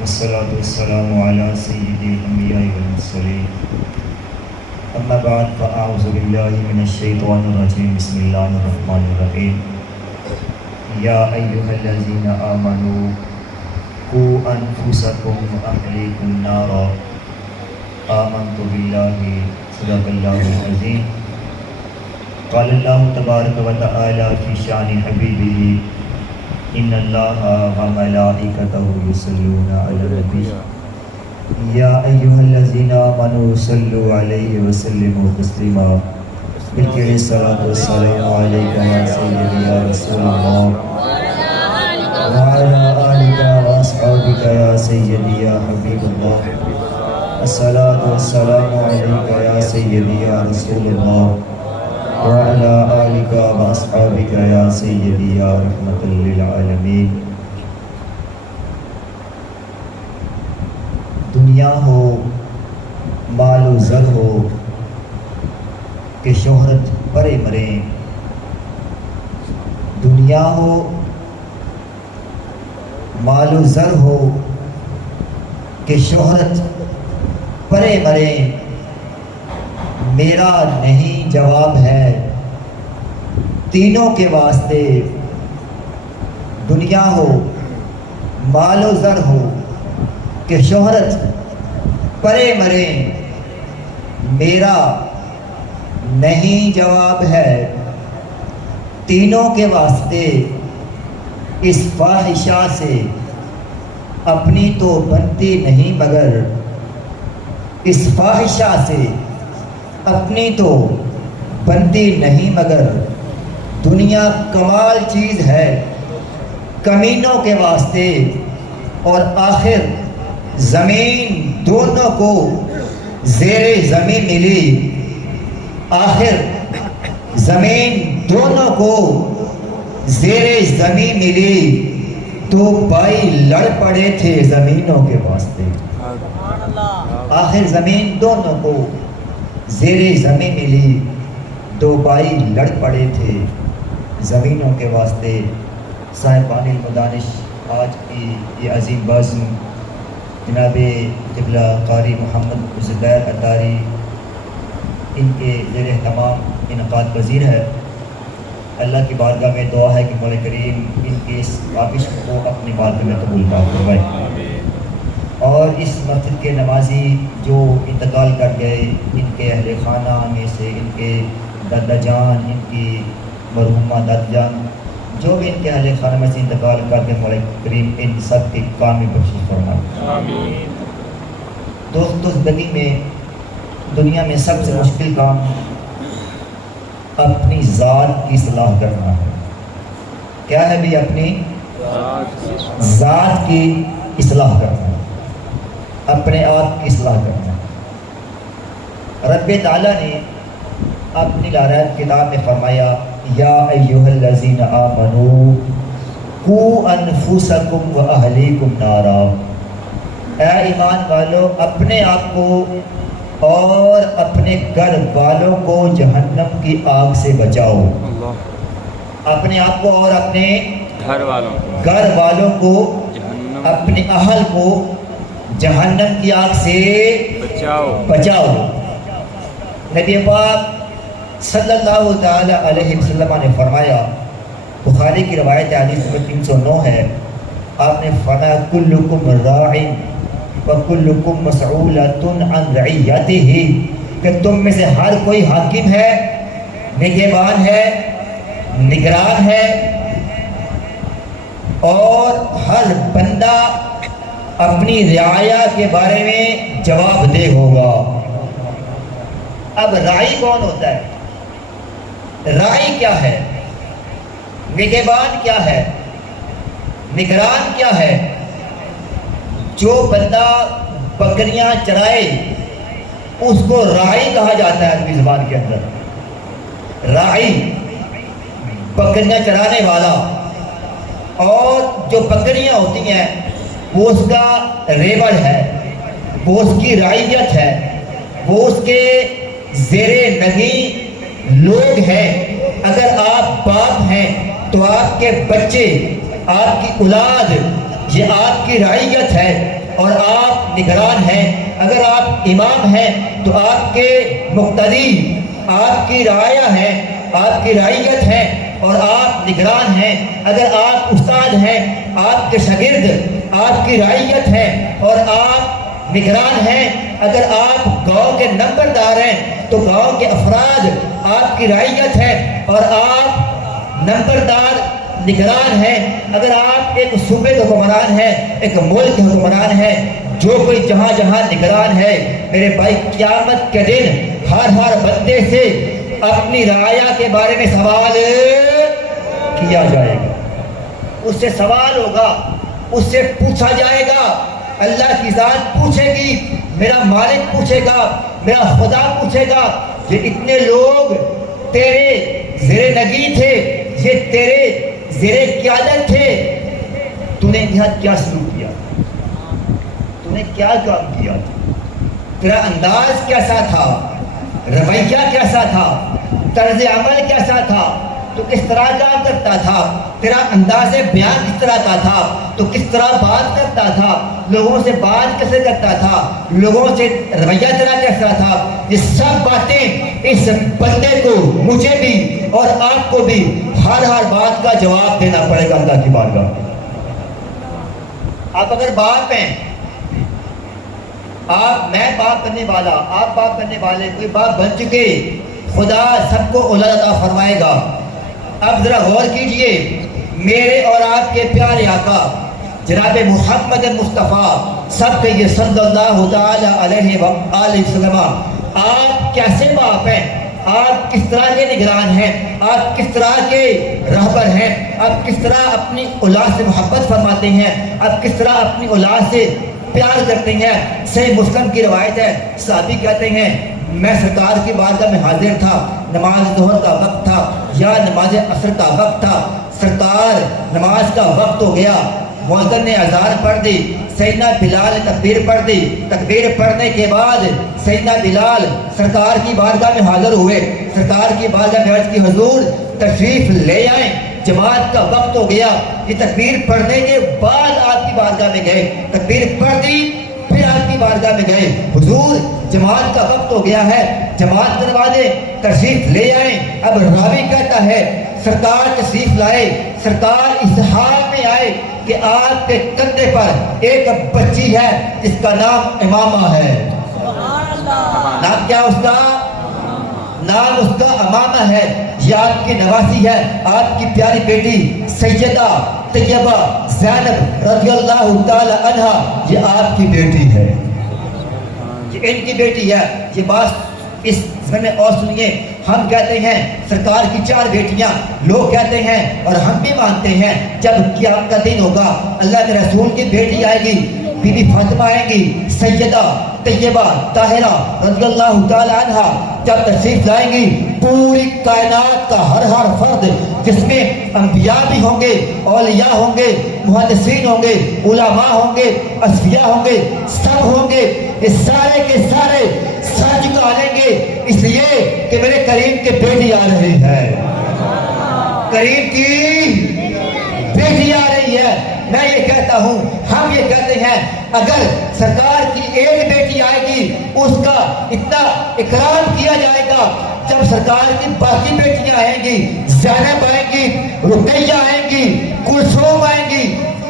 والصلاة والسلام على سيد الأنبياء والمرسلين أما بعد فأعوذ بالله من الشيطان الرجيم بسم الله الرحمن الرحيم يا أيها الذين آمنوا قوا أنفسكم وأهليكم نارا آمنت بالله صدق الله العظيم قال الله تبارك وتعالى في شأن حبيبه إن الله وملائكته يصلون على النبي يا أيها الذين آمنوا صلوا عليه وسلموا تسليما بالكل الصلاة والسلام عليك يا سيدي يا رسول الله وعلى آلك وأصحابك يا سيدي يا حبيب الله الصلاة والسلام عليك يا سيدي يا رسول الله وعلى آلك وأصحابك يا سيدي يا رحمة للعالمين. دنیا ہو مال و زر ہو کہ شہرت پرے مریں، دنیا ہو مال و زر ہو کہ شہرت پرے مریں، میرا نہیں جواب ہے تینوں کے واسطے. دنیا ہو مال و زر ہو کہ شہرت پرے مریں، میرا نہیں جواب ہے تینوں کے واسطے. اس فاحشہ سے اپنی تو بنتی نہیں مگر اس فاحشہ سے اپنی تو بنتی نہیں مگر. دنیا کمال چیز ہے کمینوں کے واسطے اور آخر زمین دونوں کو زیر زمین ملی. آخر زمین دونوں کو زیر زمین ملی تو بھائی لڑ پڑے تھے زمینوں کے واسطے. آخر زمین دونوں کو زیر زمین ملی دو بھائی لڑ پڑے تھے زمینوں کے واسطے. صاحبان المدانش آج کی یہ عظیم بزم جناب قبلہ قاری محمد زبیر اتاری ان کے زیر اہتمام انعقاد پذیر ہے. اللہ کی بارگاہ میں دعا ہے کہ مولا کریم ان کی اس کاوش کو اپنی بارگاہ میں قبول فرمائے. اور اس مسجد کے نمازی جو انتقال کر گئے ان کے اہل خانہ میں سے ان کے دادا جان ان کی مرحومہ دادا جان جو بھی ان کے اہل خانہ میں سے انتقال کر کے مولا کریم ان سب کی کامل بخشش فرمائے. دوستو زندگی میں دنیا میں سب سے مشکل کام اپنی ذات کی اصلاح کرنا ہے. کیا ہے بھی اپنی ذات کی اصلاح کرنا ہے، اپنے آپ کی اصلاح کرنا ہے. رب تعالیٰ نے اپنی لارحت کتاب میں فرمایا یا ایھا الذین آمنوا قوا انفسکم واہلیکم نارا. اے ایمان والو اپنے آپ کو اور اپنے گھر والوں کو جہنم کی آگ سے بچاؤ. اپنے آپ کو اور اپنے گھر والوں کو اپنے اہل کو جہنم کی آگ سے بچاؤ. نبی پاک صلی اللہ تعالی علیہ وسلم نے فرمایا، بخاری کی روایت حدیث نمبر 309 ہے، آپ نے فرمایا کلکم راع وکلکم مسئولۃ عن رعیتہ، کہ تم میں سے ہر کوئی حاکم ہے، نگہبان ہے، نگران ہے، اور ہر بندہ اپنی رعایا کے بارے میں جواب دہ ہوگا. اب راعی کون ہوتا ہے؟ راعی کیا ہے؟ نگہبان کیا ہے؟ نگران کیا ہے؟ جو بندہ بکریاں چرائے اس کو راعی کہا جاتا ہے عربی زبان کے اندر. راعی بکریاں چرانے والا. اور جو بکریاں ہوتی ہیں وہ اس کا ریوڑ ہے، وہ اس کی رعیت ہے، وہ اس کے زیر نگی لوگ ہیں. اگر آپ باپ ہیں تو آپ کے بچے، آپ کی اولاد یہ آپ کی رعیت ہے. اور آپ نگران ہیں. اگر آپ امام ہیں تو آپ کے مقتدی آپ کی رعایا ہیں، آپ کی رعیت ہیں اور آپ نگران ہیں. اگر آپ استاد ہیں، آپ کے شاگرد آپ کی رعیت ہیں اور آپ نگران ہیں. اگر آپ گاؤں کے نمبردار ہیں تو گاؤں کے افراد آپ کی رعیت ہیں اور آپ نمبردار نگران ہیں. اگر آپ ایک صوبے کے حکمران ہیں، ایک ملک کے حکمران ہیں، جو کوئی جہاں جہاں نگران ہے، میرے بھائی قیامت کے دن ہر بندے سے اپنی رعایا کے بارے میں سوال کیا جائے گا. اس سے سوال ہوگا، اس سے پوچھا جائے گا. اللہ کی ذات پوچھے گی، میرا مالک پوچھے گا، میرا خدا پوچھے گا، یہ اتنے لوگ تیرے زیر نگی تھے، یہ تیرے زیر قیادت تھے، تو نے یہاں کیا سلوک کیا، تو نے کیا کام کیا، تیرا انداز کیسا تھا، رویہ کیسا تھا، طرز عمل کیسا تھا، تو کس طرح کام کرتا تھا، تیرا انداز بیان کس طرح کا تھا، تو کس طرح بات کرتا تھا، لوگوں سے بات کیسے کرتا تھا، لوگوں سے رویہ تیرا کیسا تھا. یہ سب باتیں اس بندے کو، مجھے بھی اور آپ کو بھی ہر بات کا جواب دینا پڑے گا اللہ کی بارگاہ. آپ اگر باپ ہیں، میں باپ بننے والا، آپ باپ بننے والے، کوئی باپ بن چکے، خدا سب کو اولاد عطا فرمائے گا. اب ذرا غور کیجئے، میرے اور آپ کے پیارے آقا جناب محمد مصطفیٰ سب کے یہ صلی اللہ تعالی علیہ وآلہ وسلم، آپ کیسے باپ ہیں، آپ کس طرح کے نگران ہیں، آپ کس طرح کے رہبر ہیں، آپ کس طرح اپنی اولاد سے محبت فرماتے ہیں، آپ کس طرح اپنی اولاد سے پیار کرتے ہیں. صحیح مسلم کی روایت ہے، صحابی کہتے ہیں میں سرکار کی بارگاہ میں حاضر تھا، نماز ظہر کا وقت تھا یا نماز عصر کا وقت تھا، سرکار نماز کا وقت ہو گیا، مؤذن نے اذان پڑھ دی، سیدنا بلال نے تکبیر پڑھ دی، تکبیر پڑھنے کے بعد سیدنا بلال سرکار کی بارگاہ میں حاضر ہوئے، سرکار کی بارگاہ میں عرض کی حضور تشریف لے آئیں، جماعت کا وقت ہو گیا. یہ تکبیر پڑھنے کے بعد آپ کی بارگاہ میں گئے، تکبیر پڑھ دی پھر آپ کی بارگاہ میں گئے، حضور جماعت کا وقت ہو گیا ہے، جماعت کروا دیں، تشریف لے آئیں. اب راوی کہتا ہے سرکار تشریف لائے، سرکار اس حال میں آئے کہ آپ کے کندھے پر ایک بچی ہے جس کا نام امامہ ہے. نام کیا اس کا؟ نام اس کا امامہ ہے. یہ آپ کی نواسی ہے، آپ کی پیاری بیٹی سیدہ طیبہ زینب رضی اللہ تعالی عنہ، یہ آپ کی بیٹی ہے، یہ ان کی بیٹی ہے. یہ بات اس میں اور سنیے، ہم کہتے ہیں سرکار کی 4 بیٹیاں، لوگ کہتے ہیں اور ہم بھی مانتے ہیں جب قیامت کا دن ہوگا اللہ کے رسول کی بیٹی آئے گی، بی بی فاطمہ آئیں گی، سیدہ طیبہ طاہرہ رضی اللہ تعالی عنہ جب تشریف لائیں گی، پوری کائنات کا ہر فرد جس میں انبیاء بھی ہوں گے، اولیاء ہوں گے، محدثین ہوں گے، علماء ہوں گے، اصفیاء ہوں گے، سب ہوں گے، یہ سارے کے سارے سر جھکا لیں گے، اس لیے کہ میرے کریم کی بیٹی آ رہی ہے، کریم کی بیٹی آ رہی ہے. میں یہ کہتا ہوں، ہم یہ کہتے ہیں اگر سرکار کی ایک بیٹی آئے گی اس کا اتنا اکرام کیا جائے گا، جب سرکار کی باقی بیٹیاں آئیں گی، زینب آئیں گی، رقیہ آئیں گی، کلثوم آئیں گی،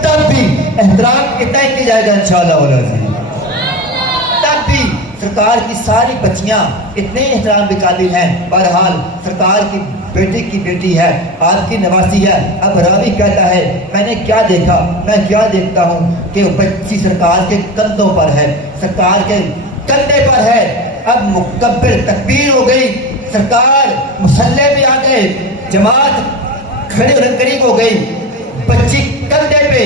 تب بھی احترام اتنا ہی کیا جائے گا انشاءاللہ. تب بھی سرکار کی ساری بچیاں اتنے احترام کے قابل ہیں. بہرحال سرکار کی بیٹی کی بیٹی ہے، آپ کی نواسی ہے. اب راوی کہتا ہے میں نے کیا دیکھا، میں کیا دیکھتا ہوں کہ بچی سرکار کے کندھوں پر ہے، سرکار کے کندھے پر ہے. اب مکبر تکبیر ہو گئی، سرکار مصلی پہ آ گئے، جماعت کھڑے ہونے قریب ہو گئی، بچی کندھے پہ،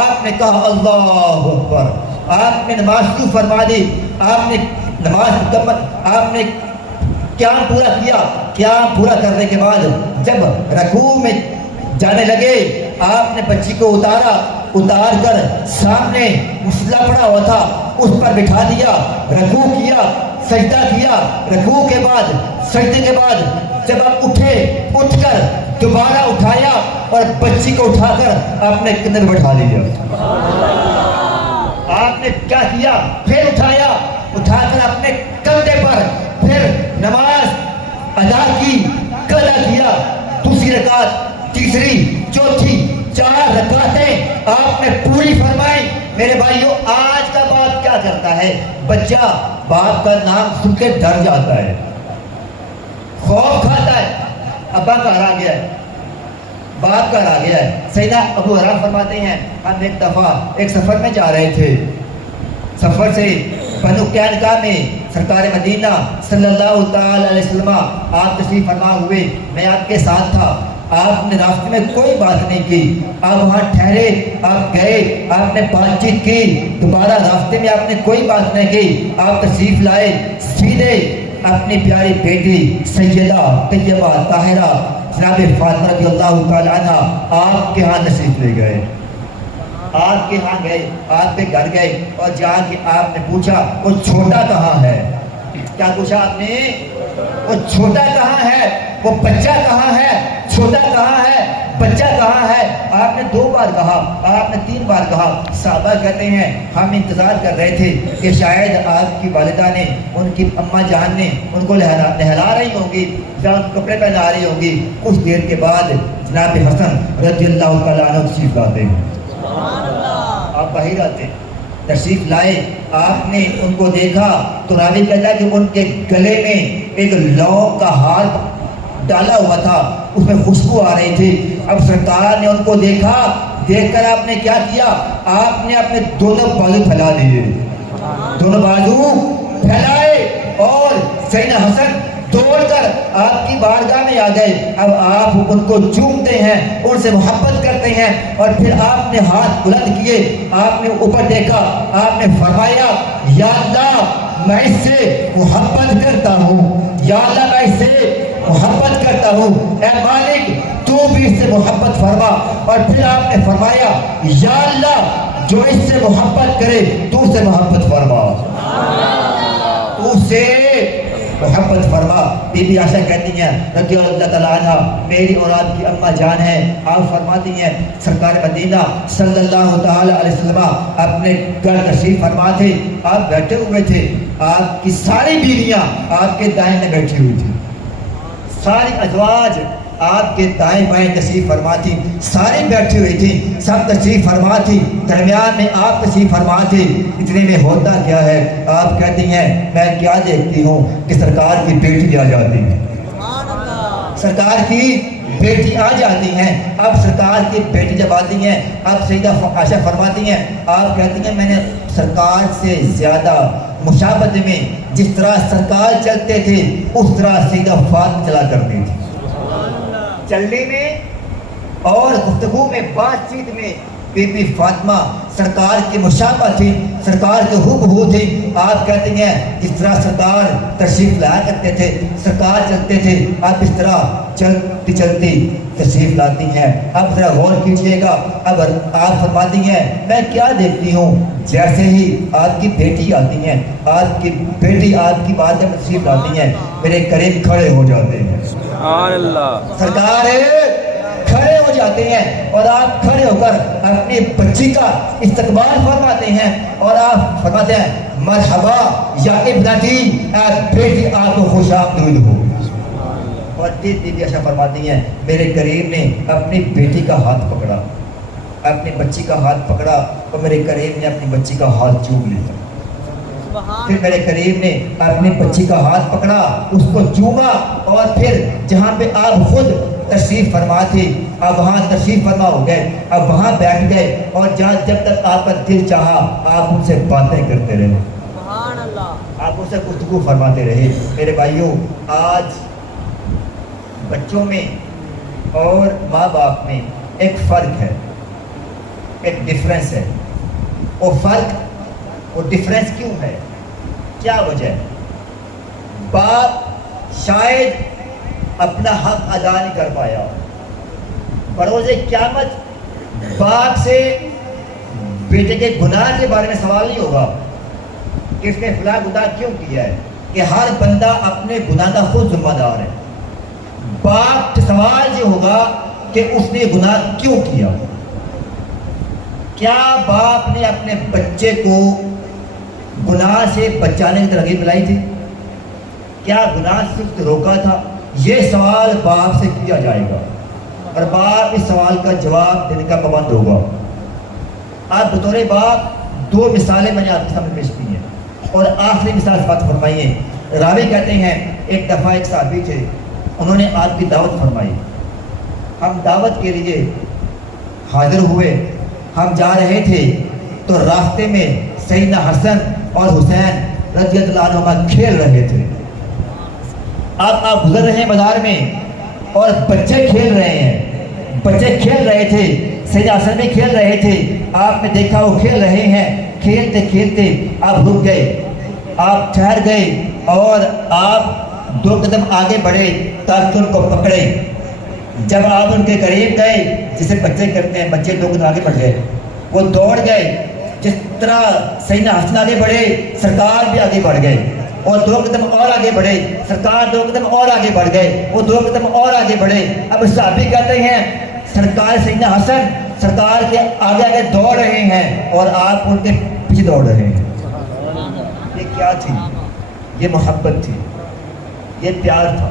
آپ نے کہا اللہ اکبر، آپ نے نماز شروع فرما دی، آپ نے نماز مکمل، آپ نے قیام پورا کیا. قیام پورا کرنے کے بعد جب رکوع میں جانے لگے، آپ نے بچی کو اتار کر سامنے مسلح پڑا ہوا تھا اس پر بٹھا دیا، رکوع کیا، سجدہ کیا. رکوع کے بعد سجدے کے بعد جب آپ اٹھ کر دوبارہ اٹھایا اور بچی کو اٹھا کر آپ نے کندھے پر بٹھا لیا. آپ نے آپ نے پوری فرمائی۔ میرے بھائیوں آج کا باپ کیا کرتا ہے؟ بچہ باپ کا نام سن کے ڈر جاتا ہے، خوف کھاتا ہے، ابا گھر آ گیا ہے، باپ گھر آ گیا ہے۔ سیدنا ابو ہریرہ فرماتے ہیں ہم ایک دفعہ ایک سفر میں جا رہے تھے، سفر سے بنو قینقاع میں سرکار مدینہ صلی اللہ تعالی علیہ وسلم آپ تشریف فرما ہوئے، میں آپ کے ساتھ تھا۔ آپ نے راستے میں کوئی بات نہیں کی، آپ وہاں ٹھہرے، آپ گئے، آپ نے بات چیت کی، دوبارہ راستے میں آپ نے کوئی بات نہیں کی، آپ تشریف لائے، سیدھے اپنی پیاری بیٹی سیدہ طیبہ طاہرہ جناب فاطمہ رضی اللہ تعالی عنہ آپ کے ہاں تشریف لے گئے، آپ کے ہاں گئے، آپ کے گھر گئے اور جا کے آپ نے پوچھا وہ چھوٹا کہاں ہے؟ کیا پوچھا آپ نے؟ وہ چھوٹا کہاں ہے؟ وہ بچہ کہاں ہے؟ چھوٹا کہاں ہے؟ بچہ کہاں ہے؟ آپ نے 2 بار کہا، آپ نے 3 بار کہا۔ صحابہ کہتے ہیں ہم انتظار کر رہے تھے کہ شاید آپ کی والدہ نے، ان کی اماں جان نے ان کو نہلا رہی ہوں گی یا کپڑے پہنا رہی ہوں گی۔ کچھ دیر کے بعد جناب حسن رضی اللہ تعالیٰ عنہ تشریف لاتے ہیں، آپ باہر آتے تشریف لائے، آپ نے ان کو دیکھا تو راوی کہتا ہے کہ ان کے گلے میں ایک لونگ کا ہاتھ ڈالا ہوا تھا، اس میں خوشبو آ رہی تھی۔ اب سرکار نے ان کو دیکھا، دیکھ کر آپ نے کیا کیا؟ آپ نے اپنے دونوں بازو پھیلا دیے، دونوں بازو پھیلائے اور سیدنا حسن دوڑ کر آپ کی بارگاہ میں آ گئے۔ اب آپ ان کو چومتے ہیں، ان سے محبت کرتے ہیں اور پھر آپ نے ہاتھ بلند کیے، آپ نے اوپر دیکھا، آپ نے فرمایا یا اللہ میں اس سے محبت کرتا ہوں، یا اللہ میں اس سے محبت کرتا ہوں، اے مالک تو بھی اس سے محبت فرما۔ اور پھر آپ نے فرمایا یا اللہ جو اس سے محبت کرے تو اس سے محبت فرما، تو اس سے محبت فرما۔ بی بی عائشہ کہتی ہیں رضی اللہ تعالیٰ عنہ میری اور آپ کی اماں جان ہے، آپ فرماتی ہیں سرکار مدینہ صلی اللہ تعالی علیہ وسلم اپنے گھر تشریف فرما تھے، آپ بیٹھے ہوئے تھے، آپ کی ساری بیویاں آپ کے دائیں میں بیٹھی ہوئی تھی، ساری ازواج آپ کے دائیں بائیں تشریف فرما تھی، ساری بیٹھی ہوئی تھی، سب تشریف فرما تھی، درمیان میں آپ تشریف فرما تھی۔ اتنے میں ہوتا کیا ہے؟ آپ کہتی ہیں میں کیا دیکھتی ہوں کہ سرکار کی بیٹی آ جاتی ہے، سرکار کی بیٹی آ جاتی ہیں۔ اب سرکار کی بیٹی جب آتی ہیں، اب سیدہ عائشہ فرماتی ہیں، آپ کہتی ہیں میں نے سرکار سے زیادہ مشابہت میں جس طرح سرکار چلتے تھے اس طرح سیدہ فاطمہ چلا کرتی تھی، چلنے میں اور گفتگو میں، بات چیت میں بی بی فاطمہ سرکار کی مشابہ تھی، سرکار کے ہو تھی۔ آپ کہتے ہیں جس طرح سرکار تشریف لایا کرتے تھے، سرکار چلتے تھے، آپ اس طرح چلتی چلتی تشریف لاتی ہیں۔ اب ذرا غور کیجئے گا، اب آپ فرماتی ہیں میں کیا دیکھتی ہوں؟ جیسے ہی آپ کی بیٹی آتی ہیں، آپ کی بیٹی آپ کی بات میں تشریف لاتی ہیں، میرے قریب کھڑے ہو جاتے ہیں، سبحان اللہ، سرکار کھڑے ہو جاتے ہیں اور آپ کھڑے ہو کر اپنی بچی کا استقبال فرماتے ہیں اور آپ فرماتے ہیں مرحبا یا ابنتی، اے بیٹی آپ کو خوش آمدید ہو۔ اور بی بی عائشہ فرماتی ہیں میرے قریب نے اپنی بیٹی کا ہاتھ پکڑا، اپنی بچی کا ہاتھ پکڑا اور میرے قریب نے اپنی بچی کا ہاتھ چوم لیا، پھر میرے قریب نے اپنی بچی کا ہاتھ پکڑا، اس کو چوما اور پھر جہاں پہ آپ خود تشریف فرما تھی اب وہاں تشریف فرما ہو گئے، اب وہاں بیٹھ گئے اور جب تک آپ کا دل چاہا آپ ان سے باتیں کرتے رہے، سبحان اللہ، آپ ان سے گفتگو فرماتے رہے۔ میرے بھائیوں آج بچوں میں اور ماں باپ میں ایک فرق ہے، ایک ڈفرینس ہے۔ وہ فرق، وہ ڈفرینس کیوں ہے؟ کیا وجہ ہے؟ باپ شاید اپنا حق ادا نہیں کر پایا، بروز قیامت باپ سے بیٹے کے گناہ کے بارے میں سوال نہیں ہوگا کہ اس نے فلاں گناہ کیوں کیا ہے، کہ ہر بندہ اپنے گناہ کا خود ذمہ دار ہے۔ باپ سے سوال یہ ہوگا کہ اس نے گناہ کیوں کیا۔ کیا باپ نے اپنے بچے کو گناہ سے بچانے کی ترغیب دلائی تھی؟ کیا گناہ سے روکا تھا؟ یہ سوال باپ سے کیا جائے گا اور باپ اس سوال کا جواب دینے کا پابند ہوگا۔ آپ بطور باپ 2 مثالیں میں نے آپ کے سامنے پیش کی ہیں، اور آخری مثال سے بات فرمائیے۔ راوی کہتے ہیں ایک دفعہ ایک صحابی تھے، انہوں نے آپ کی دعوت فرمائی، ہم دعوت کے لیے حاضر ہوئے، ہم جا رہے تھے تو راستے میں سیدنا حسن اور حسین رضی اللہ عنہما کھیل رہے تھے۔ آپ گزر رہے ہیں بازار میں اور بچے کھیل رہے ہیں، بچے کھیل رہے تھے، سیدنا حسن بھی کھیل رہے تھے، آپ نے دیکھا وہ کھیل رہے ہیں، کھیلتے کھیلتے آپ رک گئے، آپ ٹھہر گئے اور آپ 2 قدم آگے بڑھے تاکہ ان کو پکڑے۔ جب آپ ان کے قریب گئے، جسے بچے کرتے ہیں، بچے 2 قدم آگے بڑھ گئے، وہ دوڑ گئے، جس طرح سیدنا حسن آگے بڑھے سرکار بھی آگے بڑھ گئے، اور 2 قدم اور آگے بڑھے سرکار 2 قدم اور آگے بڑھ گئے، وہ 2 قدم اور آگے بڑھے۔ اب صحابی کہتے ہیں سرکار سیدنا حسن سرکار کے آگے آگے دوڑ رہے ہیں اور آپ ان کے پیچھے دوڑ رہے ہیں۔ یہ کیا تھی؟ یہ محبت تھی، یہ پیار تھا،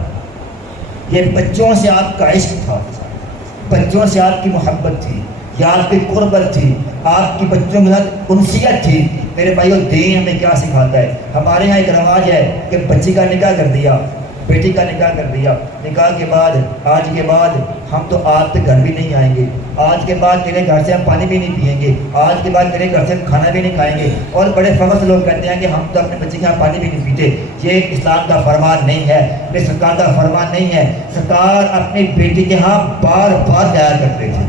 یہ بچوں سے آپ کا عشق تھا، بچوں سے آپ کی محبت تھی، یہ آپ کی قربت تھی، آپ کی بچوں کے ساتھ انسیت تھی۔ میرے بھائیو، دین ہمیں کیا سکھاتا ہے؟ ہمارے یہاں ایک رواج ہے کہ بچی کا نکاح کر دیا، بیٹی کا نکاح کر دیا، نکاح کے بعد آج کے بعد ہم تو آپ کے گھر بھی نہیں آئیں گے، آج کے بعد تیرے گھر سے ہم پانی بھی نہیں پئیں گے، آج کے بعد تیرے گھر سے ہم کھانا بھی نہیں کھائیں گے، اور بڑے فخر سے لوگ کہتے ہیں کہ ہم تو اپنے بچے کے یہاں پانی بھی نہیں پیتے۔ یہ اسلام کا فرمان نہیں ہے، یہ سرکار کا فرمان نہیں ہے۔ سرکار اپنی بیٹی کے یہاں بار بار جایا کرتے تھے،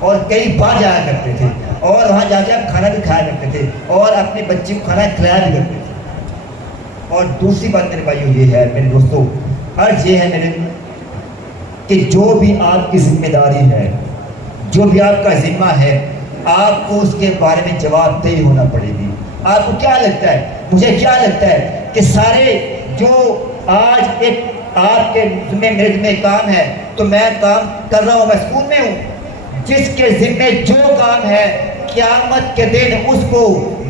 اور کئی بار جایا کرتے تھے، اور وہاں جا کے آپ کھانا بھی کھایا کرتے تھے، اور اپنے بچے کو کھانا کھلایا بھی کرتے تھے۔ اور دوسری بات میرے بھائیوں یہ ہے، میرے دوستوں، عرض یہ ہے میرے کہ جو بھی آپ کی ذمہ داری ہے، جو بھی آپ کا ذمہ ہے، آپ کو اس کے بارے میں جواب دہی ہونا پڑے گی۔ آپ کو کیا لگتا ہے، مجھے کیا لگتا ہے کہ سارے جو آج ایک آپ کے ذمہ میرے ذمہ کام ہے تو میں کام کر رہا ہوں، میں سکول میں ہوں، جس کے ذمہ جو کام ہے قیامت کے دن اس کو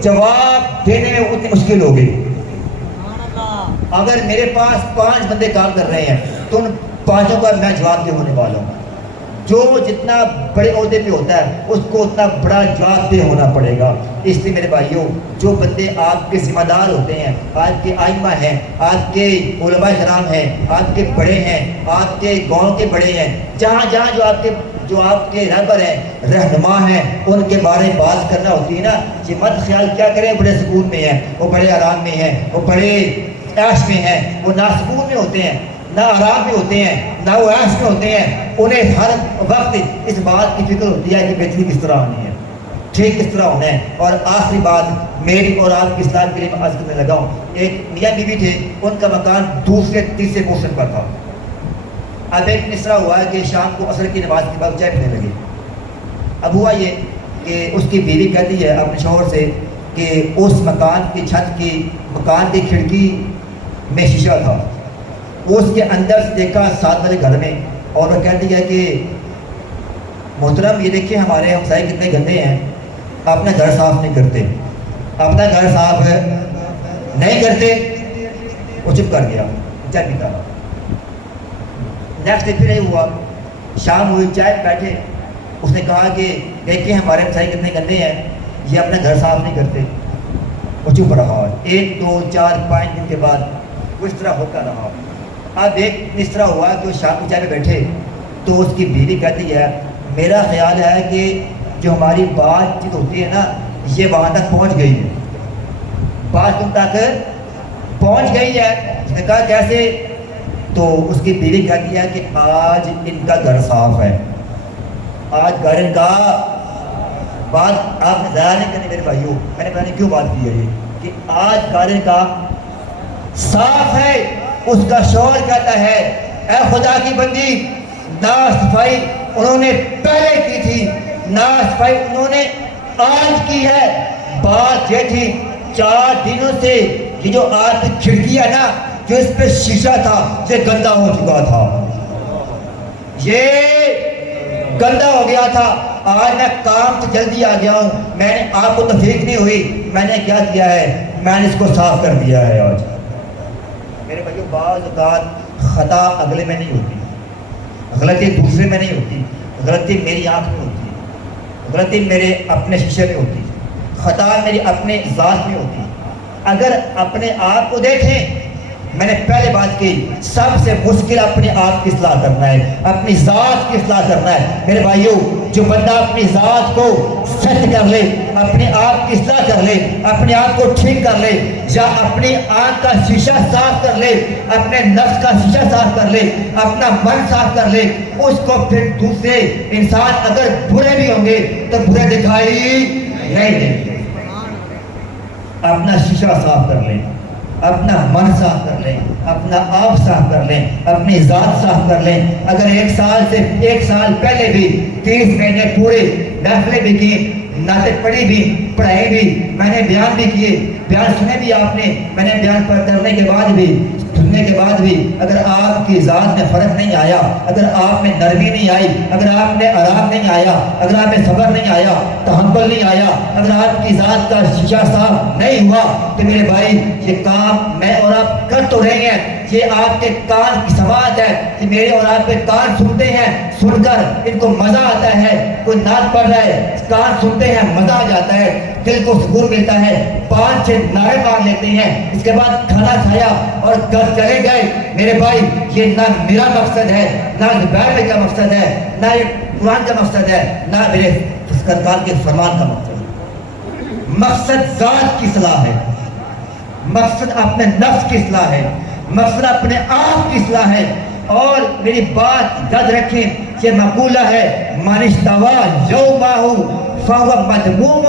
جواب دینے میں اتنی مشکل ہوگی۔ اگر میرے پاس 5 بندے کام کر رہے ہیں تو ان 5 کا میں جواب دہ ہونے والا ہوں۔ جو جتنا بڑے عہدے پہ ہوتا ہے اس کو اتنا بڑا جواب دہ ہونا پڑے گا۔ اس لیے میرے بھائیوں، جو بندے آپ کے ذمہ دار ہوتے ہیں، آپ کے آئمہ ہیں، آپ کے علماء کرام ہیں، آپ کے بڑے ہیں، آپ کے گاؤں کے بڑے ہیں، جہاں جہاں جو آپ کے رہبر ہیں، رہنما ہیں، ان کے بارے میں بات کرنا ہوتی ہے نا، یہ مت خیال کیا کریں بڑے سکون میں ہیں، وہ بڑے آرام میں ہیں، وہ بڑے عیش میں ہیں، وہ نہ سکون میں ہوتے ہیں، نہ آرام میں ہوتے ہیں، نہ وہ عیش میں ہوتے ہیں۔ انہیں ہر وقت اس بات کی فکر ہوتی ہے کہ بہتری کس طرح ہونی ہے، ٹھیک کس طرح ہونا ہے۔ اور آخری بات میری اور آپ کی اصلاح کے لیے میں عرض کرنے لگا ہوں، ایک میاں بیوی تھے، ان کا مکان دوسرے تیسرے پورشن پر تھا۔ اب ایک مصرع ہوا ہے کہ شام کو عصر کی نماز کے بعد چائے پینے لگے۔ اب ہوا یہ کہ اس کی بیوی کہتی ہے اپنے شوہر سے کہ اس مکان کی چھت کی، مکان کی کھڑکی میں شیشہ تھا، اس کے اندر سے دیکھا ساتھ والے گھر میں، اور وہ کہتی ہے کہ محترم یہ دیکھیں ہمارے ہمسائے کتنے گندے ہیں، اپنا گھر صاف نہیں کرتے، اپنا گھر صاف نہیں کرتے۔ وہ چپ کر گیا، چائے پیتا رہا۔ نیکسٹ ڈے پھر ہوا، شام ہوئی، چائے بیٹھے، اس نے کہا کہ دیکھیں ہمارے ہمسائے کتنے گندے ہیں، یہ اپنا گھر صاف نہیں کرتے۔ وہ چپ رہا، 1 2 4 5 دن کے بعد وہ اس طرح ہوتا رہا۔ اب ایک اس طرح ہوا کہ وہ شام کی چائے پہ بیٹھے تو اس کی بیوی کہتی ہے میرا خیال ہے کہ جو ہماری بات چیت ہوتی ہے نا، یہ وہاں تک پہنچ گئی ہے، بات تم تک پہنچ گئی ہے۔ اس نے کہا کیسے؟ تو اس کی بیوی کہتی ہے کہ آج ان کا گھر صاف ہے، آج گھر ان کا، بات آپ نے ضائع نہیں کرنی میرے بھائیوں، میں نے پتہ نہیں کیوں بات کی ہے یہ، کہ آج گھر ان کا صاف ہے۔ اس کا شوہر کہتا ہے اے خدا کی بندی، ناصفائی انہوں نے پہلے کی تھی، ناصفائی انہوں نے آج کی ہے۔ بات یہ تھی 4 دنوں سے یہ جو آپ کی کھڑکی ہے نا، جو اس پہ شیشہ تھا، یہ گندا ہو چکا تھا، یہ گندا ہو گیا تھا۔ آج میں کام سے جلدی آ گیا ہوں، میں نے آپ کو توفیق نہیں ہوئی، میں نے کیا کیا ہے، میں نے اس کو صاف کر دیا ہے۔ آج میرے بھائیو، بعض اوقات خطا اگلے میں نہیں ہوتی، غلطی دوسرے میں نہیں ہوتی، غلطی میری آنکھ میں ہوتی ہے، غلطی میرے اپنے شیشے میں ہوتی ہے، خطا میری اپنے ذات میں ہوتی ہے۔ اگر اپنے آپ کو دیکھیں، میں نے پہلے بات کی، سب سے مشکل اپنے آپ کی اصلاح کرنا ہے، اپنی ذات کی اصلاح کرنا ہے۔ میرے بھائیوں، جو بندہ اپنی ذات کو سیٹ کر لے، اپنے آپ کی اصلاح کر لے، اپنے آپ کو ٹھیک کر لے، یا اپنی آنکھ کا شیشہ صاف کر لے، اپنے نفس کا شیشہ صاف کر لے، اپنا من صاف کر لے، اس کو پھر دوسرے انسان اگر برے بھی ہوں گے تو برے دکھائی نہیں دیں گے۔ اپنا شیشہ صاف کر لیں، اپنا من صاف کر لیں، اپنا آپ صاف کر لیں، اپنی ذات صاف کر لیں۔ اگر ایک سال پہلے بھی 30 مہینے پورے نافلے بھی کیے، نعتیں پڑھی بھی، پڑھائی بھی، میں نے بیان بھی کیے، بیان سنے بھی آپ نے، میں نے بیان کرنے کے بعد بھی، سننے کے بعد بھی اگر آپ کی ذات میں فرق نہیں آیا، اگر آپ میں نرمی نہیں آئی، اگر آپ میں آرام نہیں آیا، اگر آپ میں صبر نہیں آیا، تحمل نہیں آیا، اگر آپ کی ذات کا شیشہ صاف نہیں ہوا، تو میرے بھائی یہ کام میں اور آپ کر تو رہے ہیں، یہ آپ کے کان کی سماعت ہے، یہ میرے اور آپ کے کان سنتے ہیں، سن کر ان کو مزہ آتا ہے، کوئی نعت پڑھ رہا ہے، کان سنتے ہیں، مزہ آ جاتا ہے، دل کو سکون ملتا ہے، 5-6 نعرے مار لیتے ہیں، اس کے بعد کھانا کھایا اور گھر چلے گئے۔ میرے بھائی یہ نہ میرا مقصد ہے، نہ بائبل کا مقصد ہے، نہ یہ قرآن کا مقصد ہے، نہ میرے سرکار کے فرمان کا مقصد ہے۔ مقصد ذات کی اصلاح ہے، مقصد اپنے نفس کی اصلاح ہے، مقصد اپنے آپ کی اصلاح ہے۔ اور میری بات یاد رکھیں، یہ مقولہ ہے، من استوى یومہ فہو مذموم۔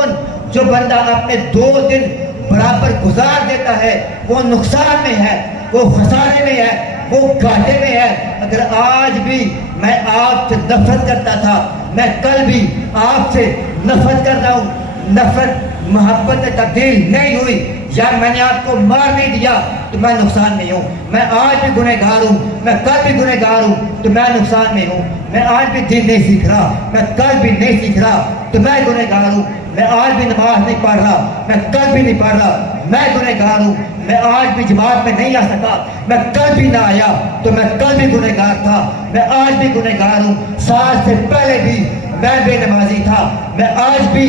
جو بندہ اپنے 2 دن برابر گزار دیتا ہے وہ نقصان میں ہے، وہ خسارے میں ہے، وہ گھاٹے میں ہے۔ اگر آج بھی میں آپ سے نفرت کرتا تھا، میں کل بھی آپ سے نفرت کر رہا ہوں، نفرت محبت میں تبدیل نہیں ہوئی، یا میں نے آپ کو مار نہیں دیا تو میں نقصان میں ہوں۔ میں آج بھی گنہگار ہوں، میں کل بھی گنہگار ہوں تو میں نقصان میں ہوں۔ میں آج بھی دین نہیں سیکھ رہا، میں کل بھی نہیں سیکھ رہا تو میں گنہگار ہوں۔ میں آج بھی نماز نہیں پڑھ رہا، میں کل بھی نہیں پڑھ رہا، میں گنہگار ہوں۔ میں آج بھی جماعت میں نہیں آ سکا، میں کل بھی نہ آیا تو میں کل بھی گنہگار تھا، میں آج بھی گنہگار ہوں۔ سال سے پہلے بھی میں بے نمازی تھا، میں آج بھی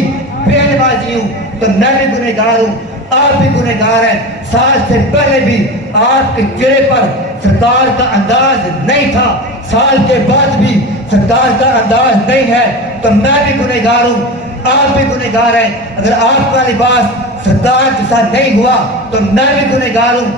بے نمازی ہوں تو میں بھی گنہگار ہوں، آپ بھی گنہگار ہیں۔ سال سے پہلے بھی آپ کے چہرے پر سرکار کا انداز نہیں تھا، سال کے بعد بھی سرکار کا انداز نہیں ہے تو میں بھی گنہگار ہوں، آپ بھی گنہگار ہیں۔ اگر آپ کا لباس سرکار جیسا نہیں ہوا تو میں بھی گنہگار ہوں،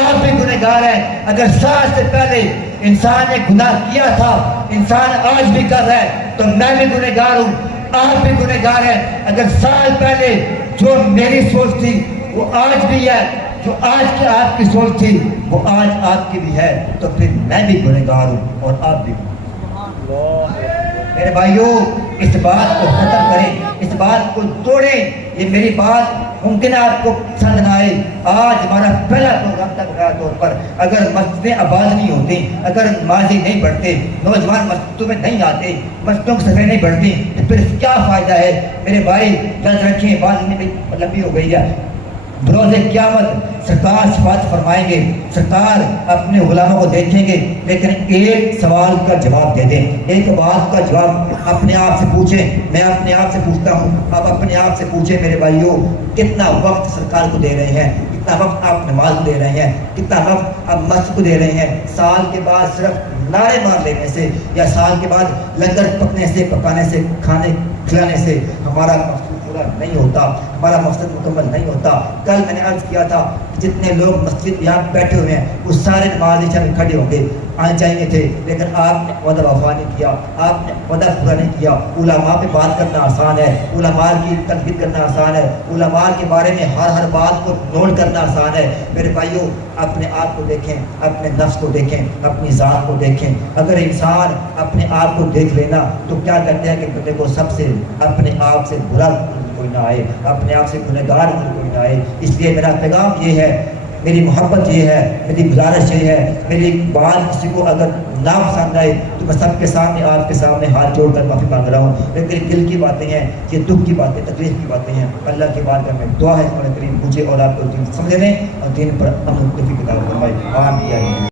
آپ بھی گنہگار ہیں۔ اگر سال سے پہلے انسان نے گناہ کیا تھا، انسان آج بھی کر رہا ہے تو میں بھی گنہگار ہوں، آپ بھی گنہگار ہیں۔ اگر سال پہلے جو میری سوچ تھی وہ آج بھی ہے، جو آج کی آپ کی سوچ تھی وہ آج آپ کی بھی ہے، تو پھر میں بھی گنہگار ہوں اور آپ بھی۔ میرے بھائیوں، اس بات کو ختم کریں، اس بات کو توڑیں۔ یہ میری بات ممکن ہے آپ کو پسند نہ آئے۔ آج ہمارا پہلا پروگرام تھا بغیر طور پر، اگر مسجدیں آباد نہیں ہوتی، اگر نمازی نہیں پڑھتے، نوجوان مسجدوں میں نہیں آتے، مسجدوں کی صفحیں نہیں بڑھتی، تو پھر کیا فائدہ ہے؟ میرے بھائی یاد رکھیں، بات لمبی ہو گئی ہے۔ بروز قیامت سرکار شفاعت فرمائیں گے، سرکار اپنے غلاموں کو دیکھیں گے، لیکن ایک سوال کا جواب دے دیں، ایک بات کا جواب اپنے آپ سے پوچھیں۔ میں اپنے آپ سے پوچھتا ہوں، آپ اپنے آپ سے پوچھیں میرے بھائیوں، کتنا وقت سرکار کو دے رہے ہیں، کتنا وقت آپ نماز کو دے رہے ہیں، کتنا وقت آپ مسجد کو دے رہے ہیں؟ سال کے بعد صرف نعرے مار لینے سے یا سال کے بعد لنگر پکنے سے، پکانے سے، کھانے کھلانے سے ہمارا مقصد پورا نہیں ہوتا، ہمارا مقصد مکمل نہیں ہوتا۔ کل میں نے عرض کیا تھا کہ جتنے لوگ مسجد یہاں بیٹھے ہوئے ہیں وہ سارے نمازی چل کھڑے ہوں گے، آنے چاہیے تھے، لیکن آپ نے وعدہ وفا نہیں کیا، آپ نے وعدہ پورا نہیں کیا۔ علماء پہ بات کرنا آسان ہے، علماء کی تنقید کرنا آسان ہے، علماء کے بارے میں ہر بات کو نوٹ کرنا آسان ہے۔ میرے بھائیوں، اپنے آپ کو دیکھیں، اپنے نفس کو دیکھیں، اپنی ذات کو دیکھیں۔ اگر انسان اپنے آپ کو دیکھ لینا تو کیا کہتے ہیں کہ بندے کو سب سے اپنے آپ سے برا کوئی نہ آئے، اپنے آپ سے گنہگار کوئی نہ آئے۔ اس لیے میرا پیغام یہ ہے، میری محبت یہ ہے، میری گزارش یہ ہے، میری بات کسی کو اگر نہ پسند آئے تو میں سب کے سامنے، آپ کے سامنے ہاتھ جوڑ کر معافی مانگ رہا ہوں۔ لیکن دل کی باتیں ہیں، یہ دکھ کی باتیں، تکلیف کی باتیں ہیں۔ اللہ کی بارگاہ میں دعا ہے قرآن کریم مجھے اور آپ کو دین سمجھنے اور دین پر عمل توفیق عطا فرمائے۔ آمین۔